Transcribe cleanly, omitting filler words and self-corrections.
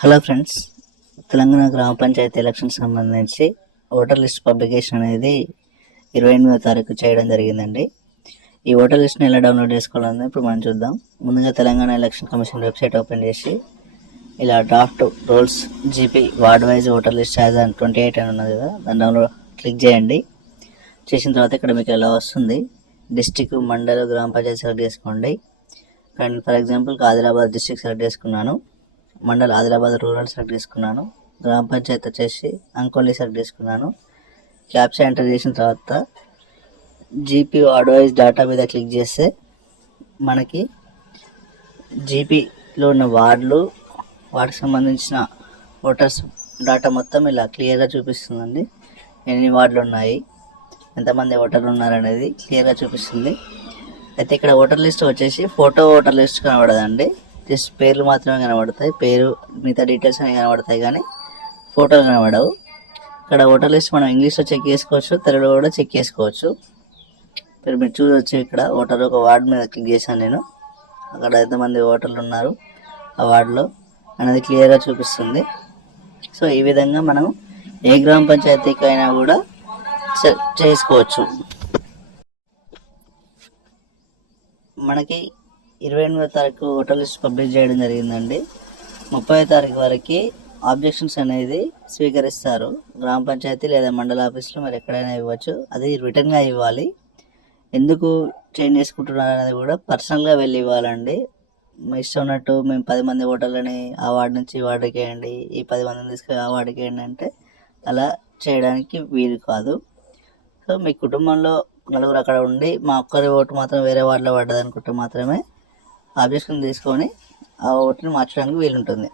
Hello friends, Telangana గ్రామ panchayat election సంబంధించి voter list publication అనేది 28వ తారీఖు చేయడం జరిగిందండి. ఈ ఓటర్ లిస్ట్ని ఎలా డౌన్లోడ్ చేసుకోవాలని ఇప్పుడు మనం చూద్దాం. ముందుగా Telangana election commission website open చేసి ఇలా draft rolls GP ward wise voter list as on 28 అని ఉన్నది కదా, దాన్ని డౌన్లోడ్ క్లిక్ చేయండి. చేసిన తర్వాత ఇక్కడ మీకు ఎలా వస్తుంది, డిస్టిక్, మండల్, గ్రామ పంచాయతీ సెలెక్ట్ చేసుకోండి. And for example Adilabad district select చేసుకున్నాను, మండల్ ఆదిలాబాద్ రూరల్ సెలెక్ట్ చేసుకున్నాను, గ్రామ పంచాయతీ వచ్చేసి అంకోలి సెలెక్ట్ చేసుకున్నాను. క్యాప్చా ఎంటర్ చేసిన తర్వాత జీపీ వార్డ్ వైజ్ డేటా మీద క్లిక్ చేస్తే మనకి జీపీలో ఉన్న వాటికి సంబంధించిన ఓటర్స్ డేటా మొత్తం ఇలా క్లియర్గా చూపిస్తుందండి. ఎన్ని వార్డులు ఉన్నాయి, ఎంతమంది ఓటర్లు ఉన్నారనేది క్లియర్గా చూపిస్తుంది. అయితే ఇక్కడ ఓటర్ లిస్ట్ వచ్చేసి ఫోటో ఓటర్ లిస్ట్ కనబడదండి, జస్ట్ పేర్లు మాత్రమే కనబడతాయి. పేరు మిగతా డీటెయిల్స్ అనేవి కనబడతాయి కానీ ఫోటోలు కనబడవు. ఇక్కడ ఓటర్ లిస్ట్ మనం ఇంగ్లీష్లో చెక్ చేసుకోవచ్చు, తెలుగులో కూడా చెక్ చేసుకోవచ్చు. ఇప్పుడు మీరు చూడవచ్చు, ఇక్కడ ఓటర్ ఒక వార్డు మీద క్లిక్ చేశాను నేను, అక్కడ ఎంతమంది ఓటర్లు ఉన్నారు ఆ వార్డులో అనేది క్లియర్గా చూపిస్తుంది. సో ఈ విధంగా మనం ఏ గ్రామ పంచాయతీకి అయినా కూడా చేసుకోవచ్చు. మనకి 28వ తారీఖు ఓటర్ లిస్ట్ పబ్లిష్ చేయడం జరిగిందండి. 30వ తారీఖు వరకు ఆబ్జెక్షన్స్ అనేది స్వీకరిస్తారు. గ్రామ పంచాయతీ లేదా మండల ఆఫీస్లో మరి ఎక్కడైనా ఇవ్వచ్చు, అది రిటర్న్గా ఇవ్వాలి. ఎందుకు చేంజ్ చేసుకుంటున్నారు అనేది కూడా పర్సనల్గా వెళ్ళి ఇవ్వాలండి. మీ ఇష్టం ఉన్నట్టు మేము 10 మంది ఓటర్లని ఆ వార్డు నుంచి ఈ వార్డుకి వేయండి, ఈ 10 మందిని తీసుకొని ఆ వార్డుకి వేయండి అంటే అలా చేయడానికి వీలు కాదు. సో మీ కుటుంబంలో నలుగురు అక్కడ ఉండి మా ఒక్కరి ఓటు మాత్రం వేరే వార్డులో పడ్డది అనుకుంటే మాత్రమే ఆబ్జెక్షన్ తీసుకొని ఆ ఓటుని మార్చడానికి వీలుంటుంది.